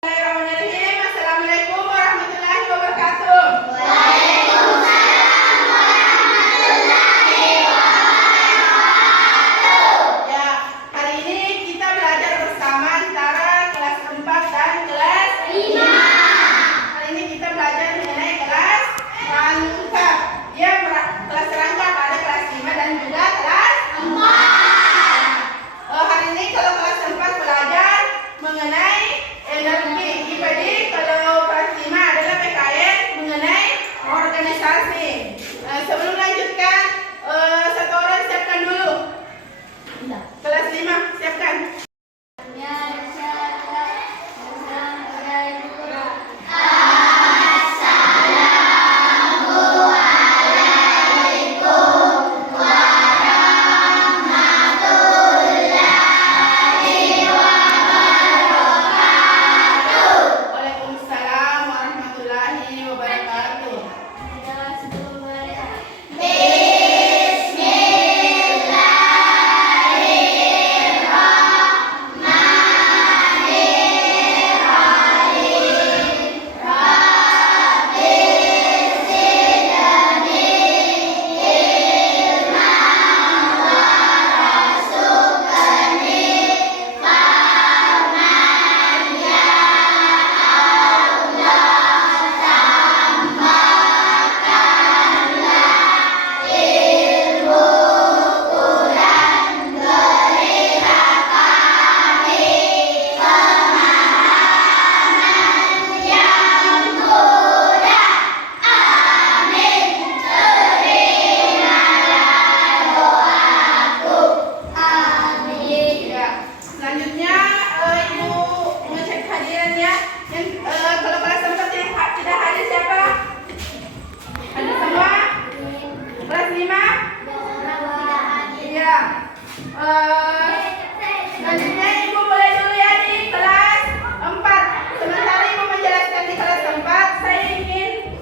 Bismillahirrahmanirrahim. Assalamualaikum warahmatullahi wabarakatuh. Waalaikumsalam warahmatullahi wabarakatuh. Ya, hari ini kita belajar bersama antara kelas 4 dan kelas 5. Hari ini kita belajar mengenai kelas rangkap. Ya, kelas rangkap ada kelas 5 dan juga kelas 4. Hari ini kalau kelas 4 belajar mengenai energi. Jadi kalau kelas 5 adalah PKN mengenai organisasi. Sebelum lanjutkan, satu orang siapkan dulu. Kelas 5 siapkan. Waalaikumsalam warahmatullahi wabarakatuh. Ya, selanjutnya Ibu ngecek hadirannya. Kalau kelas 4 yang tidak hadir siapa? Hadir semua? Kelas 5? Iya. Selanjutnya Ibu boleh dulu ya di kelas 4. Sementara Ibu menjelaskan di kelas 4, saya ingin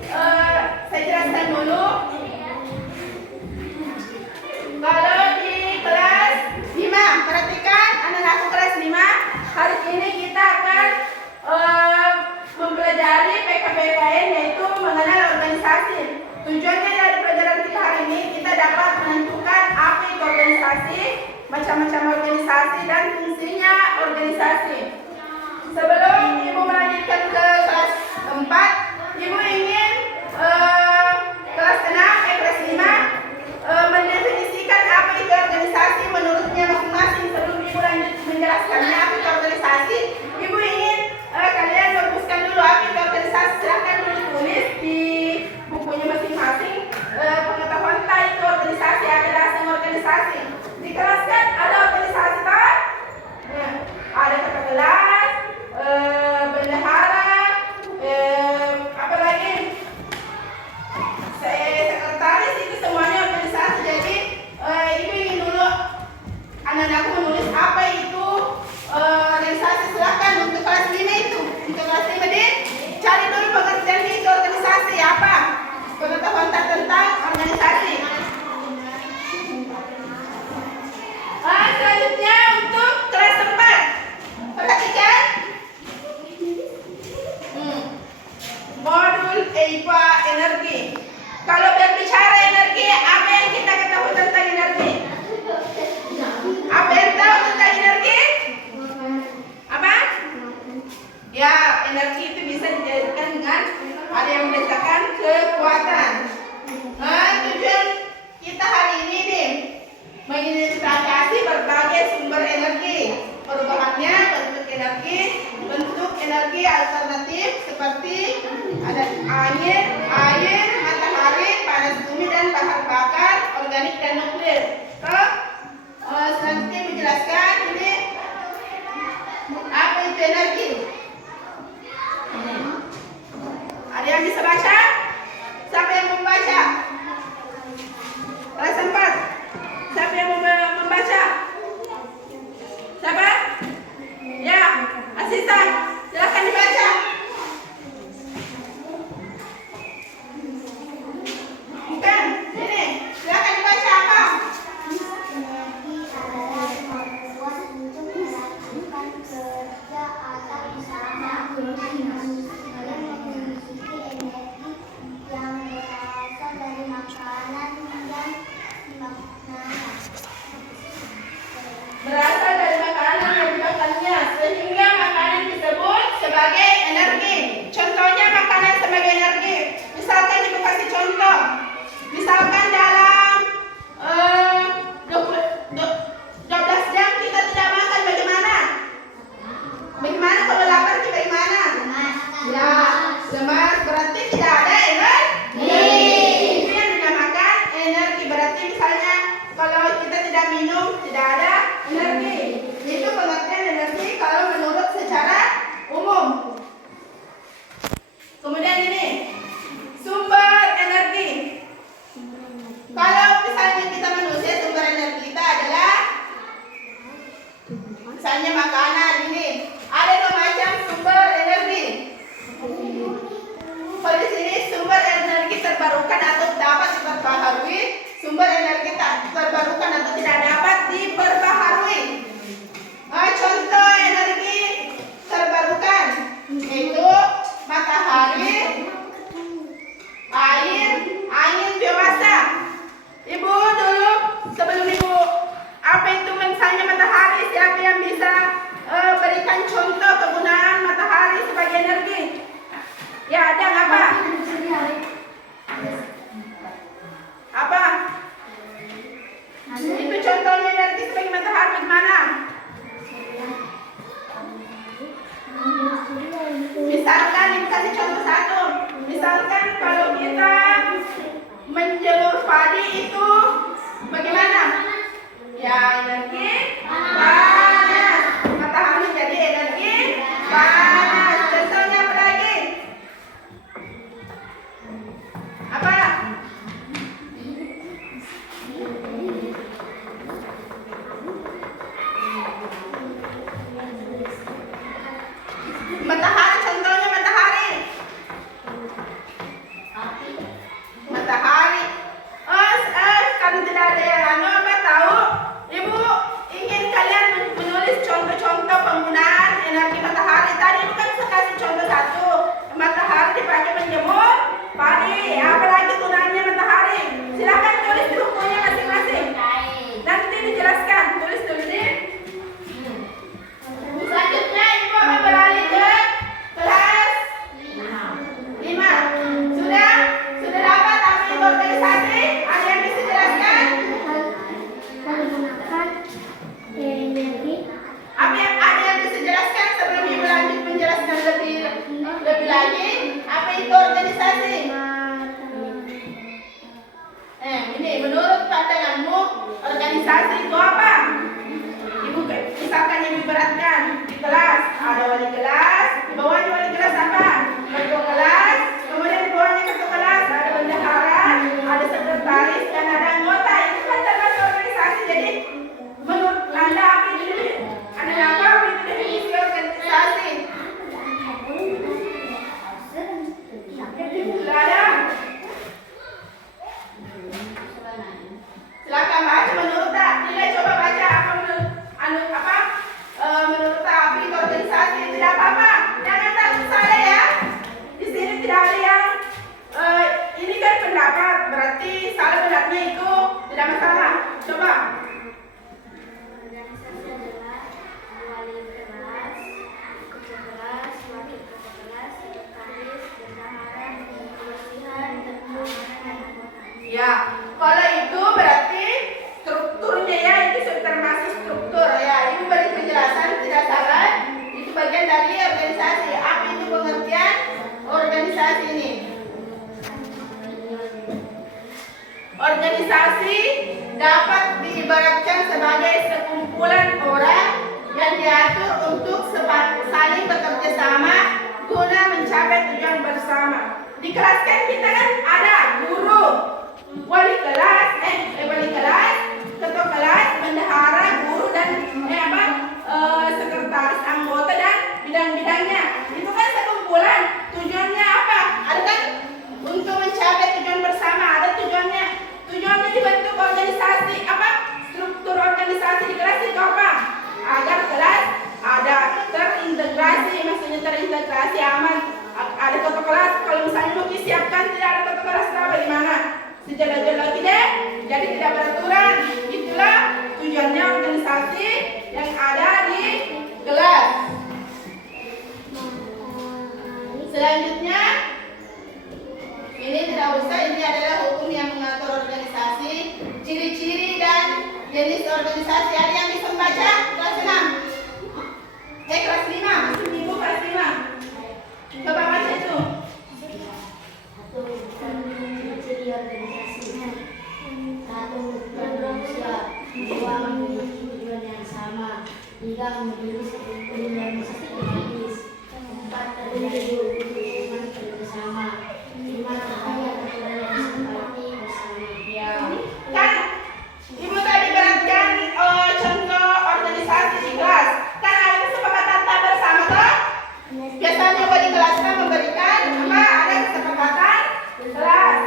saya jelaskan dulu. Kalau di kelas 5, perhatikan anak-anakku kelas 5. Hari ini kita akan mempelajari PKBKN, yaitu mengenal organisasi. Tujuannya dari pelajaran kita hari ini, kita dapat menentukan apa itu organisasi, macam-macam organisasi, dan fungsinya organisasi. Sebelum Ibu melanjutkan ke kelas 4, Ibu ingin kelas 5 mendefinisikan apa itu organisasi menurutnya masing-masing. Sebelum Ibu lanjut menjelaskannya apa itu organisasi, Ibu ingin kalian merumuskan dulu apa itu organisasi. Silahkan dulu tulis di bukunya masing-masing pengetahuan tentang itu organisasi, ada dasar organisasi. Di kelas kan ada organisasi kan? Ada kata kelas, bendahara, apa lagi? Sekretaris, itu semuanya organisasi. Jadi Ibu ingin dulu anak-anakku menulis apa itu organisasi. Silahkan untuk kelas 5 itu. Untuk kelas 5 deh, cari dulu pengertian itu organisasi apa. Pengetahuan tentang organisasi. Selanjutnya untuk kelas 4. Perhatikan. Modul IPA energi. Kalau berbicara energi, apa yang kita ketahui tentang energi? Apa yang tahu tentang energi? Apa? Ya, energi itu bisa dijadikan dengan ada yang berdasarkan kekuatan. Tujuan kita hari ini nih mengidentifikasi berbagai sumber energi, perubahannya, bentuk energi alternatif seperti ada air, matahari, panas bumi, dan bahan bakar organik dan nuklir. Selanjutnya menjelaskan ini apa itu energi. Ada yang bisa baca? Siapa yang membaca? Kelas 4. Siapa yang membaca? Siapa? Ya, asisten. Silakan dibaca. Bukan, ini. Silakan dibaca apa? Energi adalah kemampuan untuk melakukan kerja atau usaha Kalian memiliki energi yang berasal dari makanan dan makanan. Berasal dari makanan yang dimakannya, sehingga makanan disebut sebagai energi. Contohnya makanan sebagai energi. Misalkan ibu kasih contoh. Misalkan dalam 12 jam kita tidak makan, bagaimana? Bagaimana kalau lapar kita bagaimana? Ya, lemas, berarti tidak ada energi. Itu yang dinamakan energi. Berarti misalnya kalau kita tidak minum, tidak ada energi. Itu pengertian energi kalau menurut secara umum. Kemudian ini sumber energi. Kalau misalnya kita manusia, sumber energi kita adalah misalnya makanan. Ini ada 2 macam sumber energi. Kalau di sini sumber energi terbarukan atau dapat diperbaharui, sumber energi tak terbarukan atau tidak dapat diperbaharui. Contoh energi terbarukan yaitu matahari, air, angin, biomasa. Ibu dulu sebelum ibu apa itu misalnya matahari, siapa yang bisa berikan contoh kegunaan matahari sebagai energi? Ya, ada nggak Pak? Apa? Itu contohnya energi sebagai matahari bagaimana? Misalkan ibu kasih contoh satu. Misalkan kalau kita menjemur padi itu bagaimana? Ya, energi panas. Matahari jadi energi panas. Contohnya apa lagi? Apa? Matahari, contohnya matahari. Matahari. Kalau tidak ada yang apa tahu, ibu ingin kalian menulis contoh-contoh penggunaan energi matahari. Tadi ibu kan kasih contoh satu, matahari dipakai menjemur padi. Apalagi gunanya matahari? Silakan tulis di bukunya masing-masing. Nanti dijelaskan. Tulis dulu nih. Selanjutnya ibu akan beralih ke kelas 5. Sudah dapat apa itu organisasi? Ada yang bisa jelaskan? Ada yang bisa jelaskan sebelum ibu lanjut menjelaskan lebih lagi? Apa itu organisasi? Ini menurut pandanganmu organisasi itu apa? Ibu misalkan ibu beratkan di kelas, ada wali kelas, di bawahnya wali kelas apa? Ketua kelas, kemudian di bawahnya ketua kelas ada bendahara, ada sekretaris dan ada anggota. Itu kan termasuk organisasi. Jadi menurut Anda apa itu? Ada apa itu definisi organisasi? Sudah ada? Silakan baca menurut tak? Nilai coba baca apa menurut tak apa itu organisasi? Tidak apa-apa. Jangan takut saya ya. Di sini tidak ada yang ini kan pendapat, berarti salah pendapatnya itu tidak masalah. Coba. Organisasi adalah wali kelas, ketua kelas, wakil ketua kelas, sekretaris, bendahara, kebersihan, dan pengamanan dan anggota. Ya, kalau itu berarti strukturnya ya, itu sudah termasuk struktur ya. Ibu beri penjelasan tidak salah. Itu bagian dari organisasi. Apa itu pengertian organisasi ini? Organisasi dapat diibaratkan sebagai sekumpulan orang yang diatur untuk saling bekerja sama guna mencapai tujuan bersama. Di kelas kan kita kan ada guru, wali kelas, ketua kelas, bendahara, guru dan sekretaris, anggota dan bidang-bidangnya. Itu kan sekumpulan. Tujuannya apa? Ada kan untuk mencapai tujuan bersama. Ada tujuannya. Tujuannya dibentuk organisasi. Apa? Struktur organisasi di kelas itu apa? Agar kelas ada terintegrasi, maksudnya terintegrasi aman. Ada kota kelas, kalau misalnya Lucky siapkan tidak ada kota kelas, bagaimana? Sejalan-jalan lagi deh, jadi tidak beraturan. Itulah tujuannya organisasi yang ada di kelas. Selanjutnya, ini tidak usah, ini adalah hukum yang mengatur organisasi, ciri-ciri dan jenis organisasi. Ada yang bisa membaca? Kelas 6. Kelas 5, masih ibu kelas 5. Coba baca itu. Ciri organisasinya. 1. Manusia. 2. Memiliki tujuan yang sama. 3. Memiliki organisasi dinamis. 4. Terjadi hubungan kerjasama. 5. Terkaya aturan yang disepakati bersama. Ya. Kan ibu tadi beratkan contoh organisasi di kelas. Kan ada kesepakatan tak bersama toh? Biasanya di kelas kan memberikan apa? Ada kesepakatan kelas.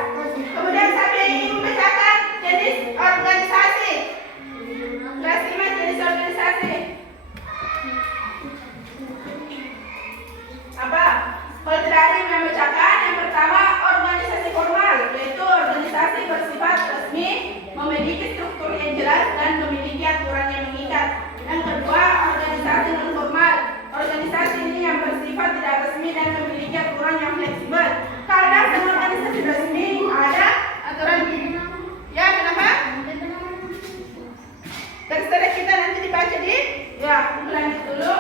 Kemudian sampai ibu bacakan jenis organisasi. Kelas 5 jenis organisasi. Apa? Kalau tidak ada yang membacakan, yang pertama organisasi formal, yaitu organisasi bersifat resmi, memiliki struktur yang jelas dan memiliki aturan yang mengikat. Yang kedua, organisasi non formal. Organisasi ini yang bersifat tidak resmi dan memiliki aturan yang fleksibel. Kalau dalam organisasi resmi ada aturan. Ya, kenapa? Terserah kita nanti dibaca di. Ya, lanjut dulu.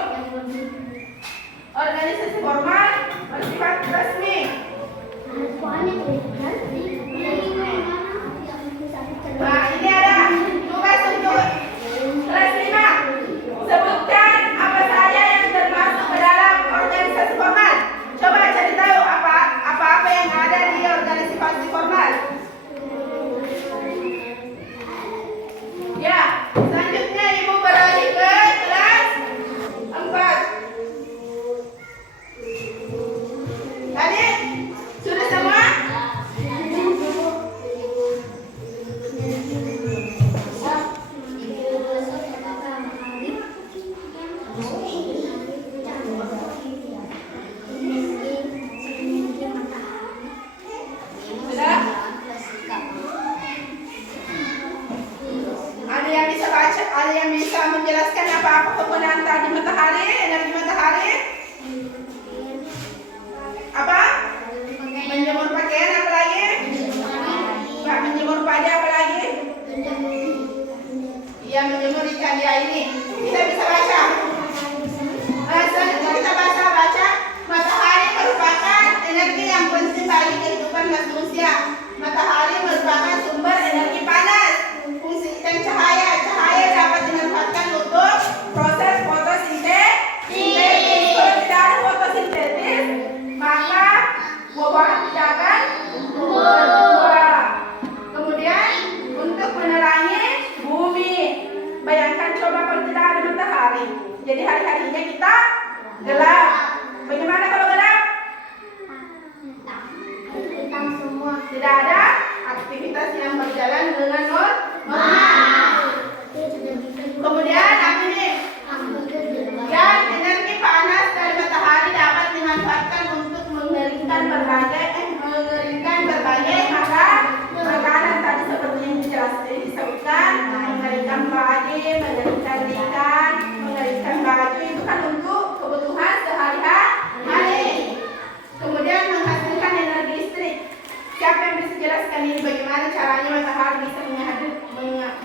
Organisasi formal bersifat resmi. Nah, ini ada tugas untuk kelas 5. Sebutkan apa saja yang termasuk ke dalam organisasi formal. Coba cari tahu apa yang ada di organisasi formal. Ya, selanjutnya ibu beralih ke kelas 4. Tadi sudah semua? Sudah? Ada yang bisa baca? Ada yang bisa menjelaskan apa kegunaan tadi matahari, energi matahari? Apa? Menjemur pakaian apa lagi? Pak, menjemur padi apa lagi? Iya, menjemur ikan dia ini. Kita bisa baca. Selanjutnya kita baca. Matahari merupakan energi yang penting bagi kehidupan manusia. Matahari merupakan sumber energi panas. Fungsi dan cahaya dapat dimanfaatkan untuk proses fotosintesis. Kalau tidak ada fotosintesis, maka buah-buahan tidak akan berbuah. Kemudian untuk menerangi bumi. Bayangkan coba kalau tidak ada matahari. Jadi hari-harinya kita gelap. Bagaimana kalau gelap? Hitam semua. Tidak ada aktivitas yang berjalan dengan normal. Kemudian apa ini? Dan energi panas dari matahari dapat dimanfaatkan untuk mengeringkan berbagai makanan tadi seperti yang disebutkan, mengeringkan padi, mengeringkan ikan, mengeringkan baju, itu kan untuk kebutuhan sehari-hari. Kemudian menghasilkan energi listrik. Siapa yang bisa jelaskan ini bagaimana caranya matahari bisa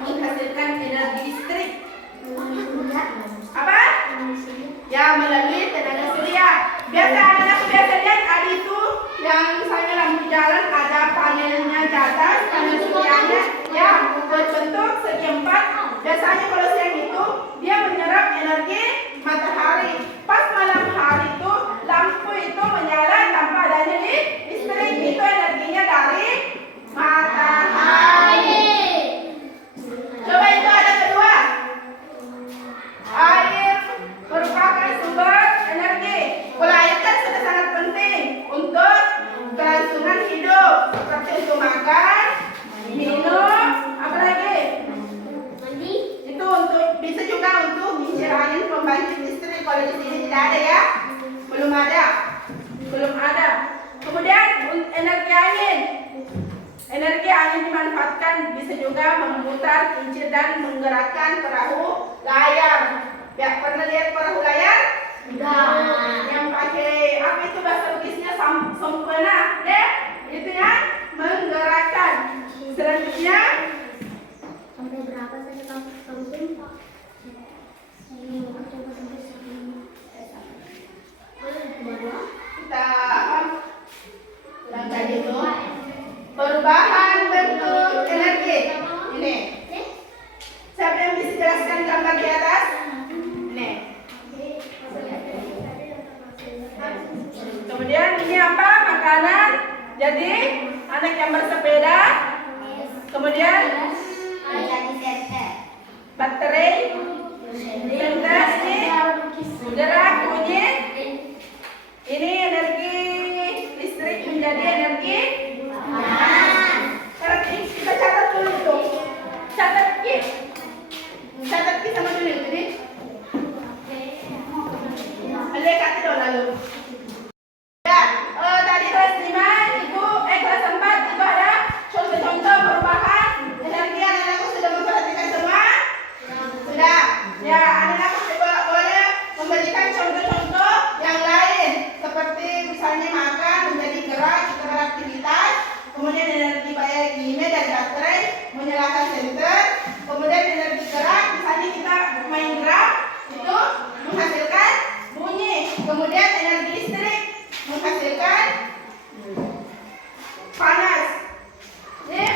menghasilkan energi listrik? Apa? Ya, melalui tenaga surya. Biasa anak biasa lihat ada itu yang misalnya lampu jalan ada panelnya di atas, panel suryanya ya berbentuk segi 4. Biasanya kalau siang itu dia menyerap energi matahari. Pas malam hari itu lampu itu menyala tanpa adanya listrik. Itu energinya dari matahari. Coba itu ada kedua. Air merupakan sumber energi. Kalau air kan sudah sangat penting untuk kelangsungan hidup, seperti untuk makan, minum, apa lagi? Itu untuk bisa juga untuk kincir angin pembangkit listrik. Kalau di sini tidak ada ya. dimanfaatkan bisa juga memutar, kincir, dan menggerakkan perahu layar. Ya, pernah lihat perahu layar? Udah. Yang pakai apa itu bahasa Bugisnya sempena, ya? Itu yang menggerakkan. Selanjutnya Sampai berapa saja kamu sampai? Ini coba sampai segini. kita ulang tadi itu perubahan bentuk energi. Ini. Siapa yang bisa jelaskan gambar di atas? Ini. Kemudian ini apa? Makanan. Jadi anak yang bersepeda. Kemudian baterai. Lintas ini gerak bunyi. Ini energi listrik menjadi energi kita catat dulu tuh. Catat ki sama dulu jadi. Lihat itu lalu. Ya, tadi kelas 5 Ibu kelas 4 itu ada contoh-contoh perubahan energi. Anak-anakku sudah memperhatikan semua? Sudah. Ya, anak-anakku juga boleh memberikan contoh-contoh yang lain seperti misalnya makan menjadi gerak, kita beraktivitas, kemudian energi baik email dan baterai menyalakan senter, kemudian energi gerak misalnya kita main drum itu menghasilkan bunyi, kemudian energi listrik menghasilkan panas. Ini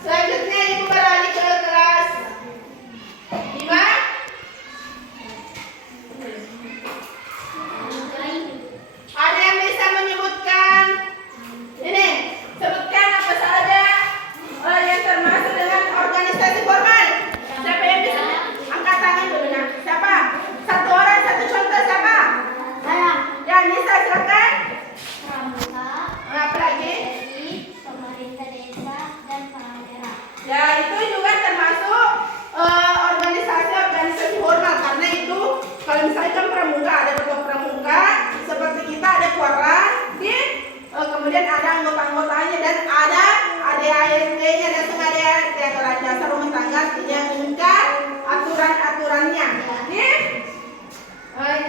selanjutnya Ibu beralih ke kelas 5. Ada yang bisa menyebutkan ini? Sebutkan apa saja yang termasuk dengan organisasi formal. Siapa yang bisa? Angkat tangan dulu. Nah, siapa? Satu orang, satu contoh siapa? Saya. Ya, Nisa silakan. Pramuka. Apa lagi? Pemerintah desa dan Palang. Ya, itu juga termasuk organisasi formal karena itu kalau misalnya kan pramuka ada ketua pramuka seperti kita ada kuaran, kemudian ada anggota-anggotanya dan ada ADART-nya dan ADART atau dasar rumah tangga yang mengumumkan aturan-aturannya.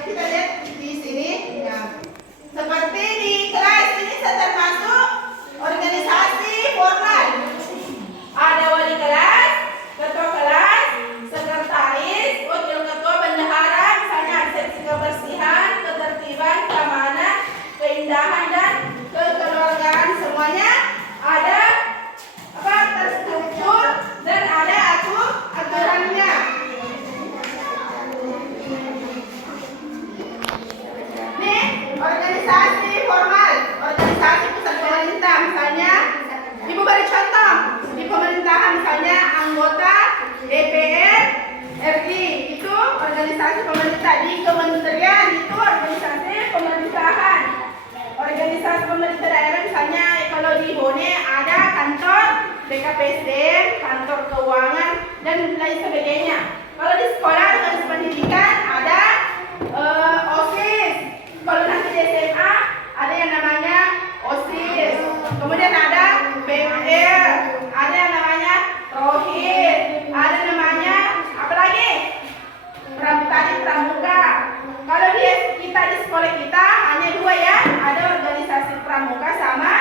Kita lihat di sini. Ya. Seperti di kelas ini termasuk organisasi formal. Ada wali kelas, ketua kelas, sekretaris, wakil ketua, bendahara, misalnya seksi kebersihan, ketertiban, keamanan, keindahan dan kekeluargaan, semuanya ada apa terstruktur dan ada aturannya. Nih, organisasi formal, organisasi pusat pemerintah, misalnya Ibu beri contoh di pemerintahan misalnya anggota DPR RI itu organisasi pemerintah, di kementerian itu organisasi pemerintahan, organisasi pemerintah daerah misalnya kalau di Bone ada kantor BKPSDM, kantor keuangan dan lain sebagainya. Kalau di sekolah organisasi pendidikan ada OSIS. Kalau nanti di SMA ada yang namanya OSIS. Kemudian ada BMR, ada yang namanya Rohit, ada namanya apa lagi? Tadi pramuka. Kalau kita di sekolah kita hanya dua ya, ada organisasi pramuka sama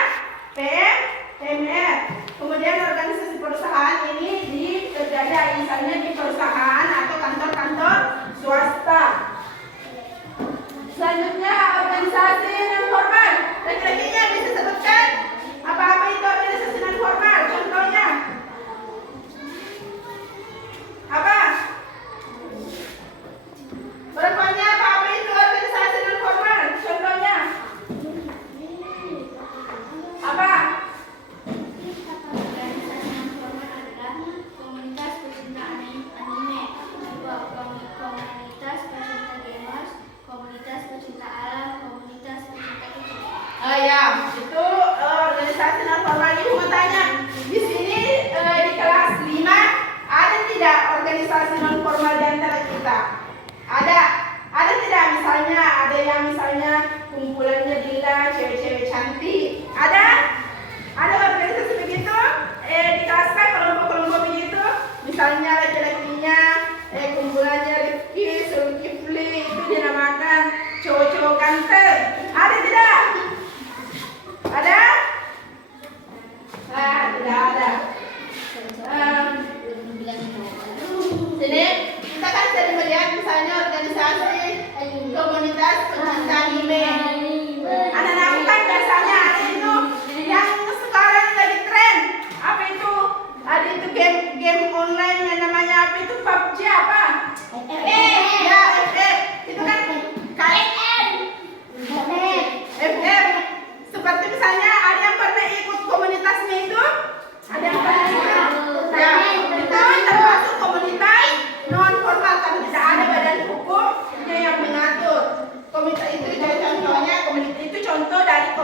PMR. Kemudian organisasi perusahaan ini terjadi misalnya di perusahaan atau kantor-kantor swasta. Selanjutnya organisasi non formal. Laki-lakinya bisa sebutkan apa-apa itu organisasi non formal. Contohnya apa? Berapanya apa itu organisasi non formal? Contohnya apa? Organisasi non formal adalah komunitas pecinta anime, komunitas pecinta gamers, komunitas pecinta alam, komunitas pecinta kucing. Ya, itu organisasi non formal. Ibu mau tanya, di sini di kelas 5 ada tidak organisasi non formal di antara kita? Ada tidak misalnya ada yang misalnya kumpulannya Dila, cewek-cewek cantik. Ada organisasi begitu?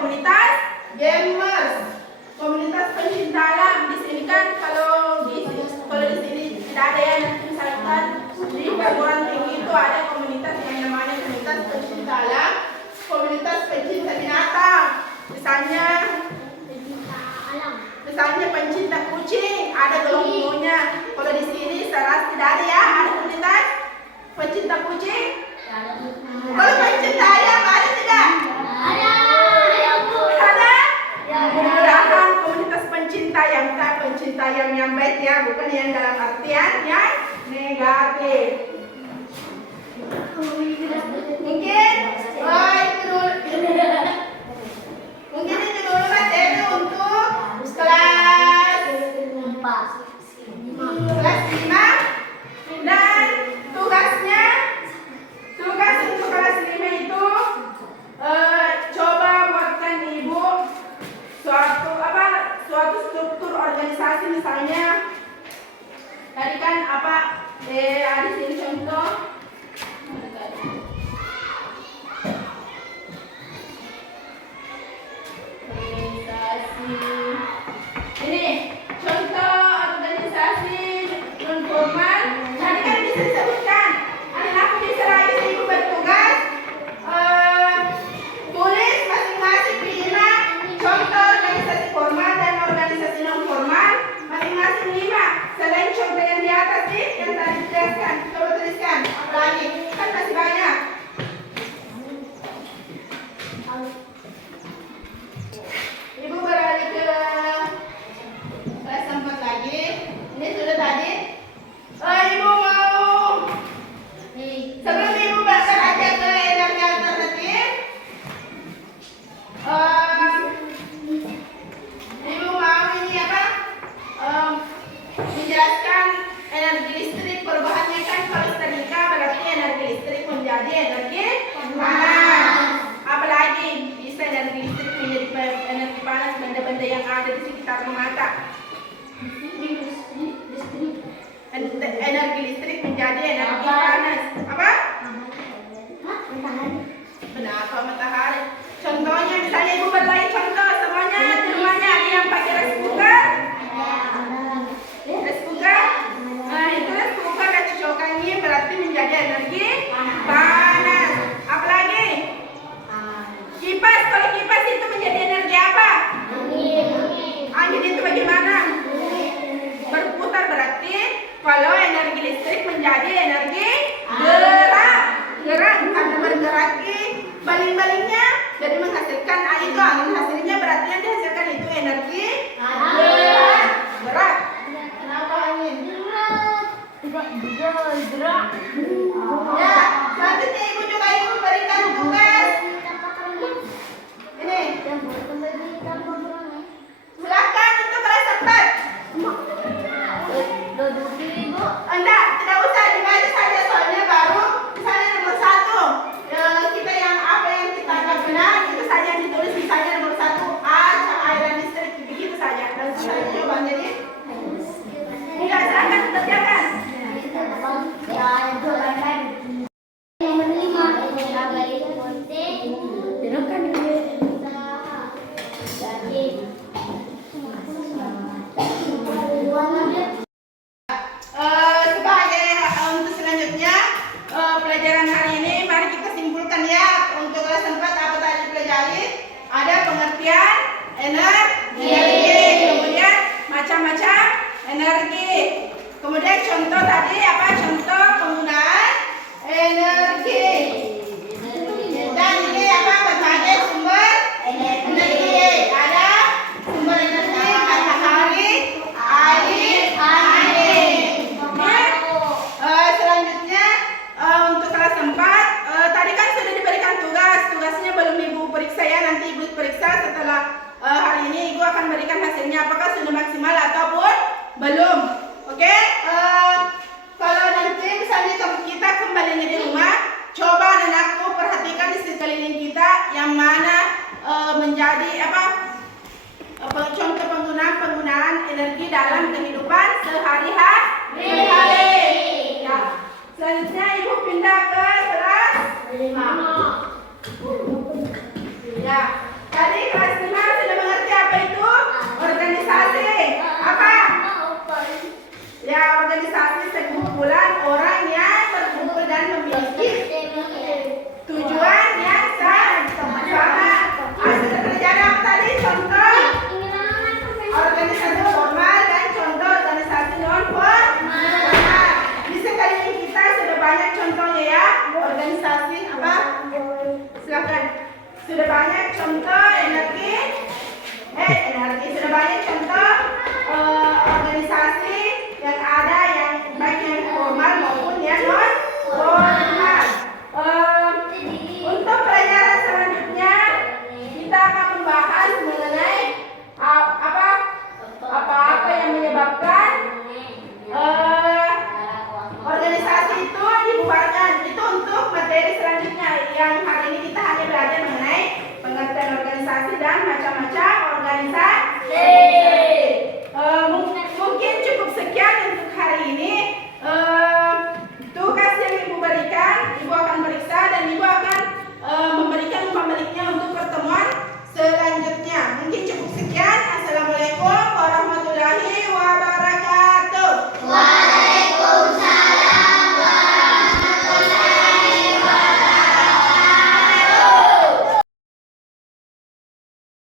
komunitas gamers, komunitas pencinta alam. Di sini kan kalau di sini tidak ada ya, nanti misalkan di perguruan tinggi itu ada komunitas yang namanya komunitas pencinta alam, komunitas pencinta binatang. Misalnya pencinta kucing, ada gelongnya. Kalau di sini Seras tidak ada ya, ada komunitas pencinta kucing. Kalau pencinta ayam ada tidak? Ada. Mudah-mudahan komunitas pencinta yang tak pencinta yang baik ya, bukan yang dalam artian yang negatif. Mungkin itu dulu materi untuk kelas 5 dan tugas untuk kelas 5 itu coba buatkan ibu suatu struktur organisasi. Misalnya tadi kan ada sini contoh. Ini contoh organisasi non formal. Tadi kan bisa disebutkan. Aku bisa lagi ibu bertugas tulis masing-masing 5 contoh organisasi formal dan organisasi non formal, masing-masing 5. Selain contoh yang di atas nih yang tadi dijelaskan, coba tuliskan apa lagi? Kan masih banyak. Ibu beralih ke kelas 4 lagi. Ini sudah tadi. Ibu mau sebelum ibu beranjak ke energi alternatif, ibu mau ini menjelaskan energi listrik. Perubahannya kan kalau setrika berarti energi listrik menjadi energi panas. Apalagi bisa energi listrik menjadi energi panas benda-benda yang ada di sekitar rumah mata. Energi listrik menjadi energi panas. Apa? Kenapa matahari? Contohnya misalnya ibu berlai contoh semuanya di rumahnya ada yang pakai rice cooker. Rice cooker. Nah itu rice cooker dan cocokannya berarti menjadi energi panas. Apalagi? Kipas. Kalau kipas itu menjadi energi apa? Angin itu bagaimana? Berputar berarti kalau energi listrik menjadi energi gerak karena bergeraki baling-balingnya jadi menghasilkan itu angin. Hasilnya berarti yang dihasilkan itu energi gerak. Kenapa angin? Gerak. Ya, selanjutnya ibu juga ibu berikan tugas. Ini. Silakan untuk kelas 4. Tidak usah dibaca saja soalnya baru misalnya nomor 1 kita yang apa yang kita anggap benar itu saja yang ditulis. Misalnya nomor 1 cairan listrik begitu saja dan saya coba jadi enggak silakan kerjakan. Pelajaran hari ini mari kita simpulkan ya. Untuk kelas 4 apa tadi dipelajari? Ada pengertian energi, kemudian macam-macam energi, kemudian contoh tadi apa? Contoh penggunaan energi, dan ini apa? Berbagai sumber energi. Ada sumber energi matahari, air, angin. Selanjutnya untuk kelas 4 tadi kan sudah diberikan tugasnya belum ibu periksa ya, nanti ibu periksa setelah hari ini ibu akan berikan hasilnya apakah sudah maksimal ataupun belum. Oke? Kalau nanti misalnya kita kembalinya di rumah, coba anakku perhatikan di sekeliling kita yang mana menjadi contoh penggunaan energi dalam kehidupan sehari-hari. Ya. Selanjutnya ibu pindah ke kelas 5. Ya, tadi Sudah banyak contoh sudah banyak contoh organisasi yang ada yang baik yang formal maupun yang non formal. Untuk pelajaran selanjutnya kita akan membahas mengenai apa yang menyebabkan organisasi itu dibubarkan. Itu untuk materi selanjutnya yang hari ini kita hanya belajar mengenai pengertian organisasi dan macam-macam organisasi.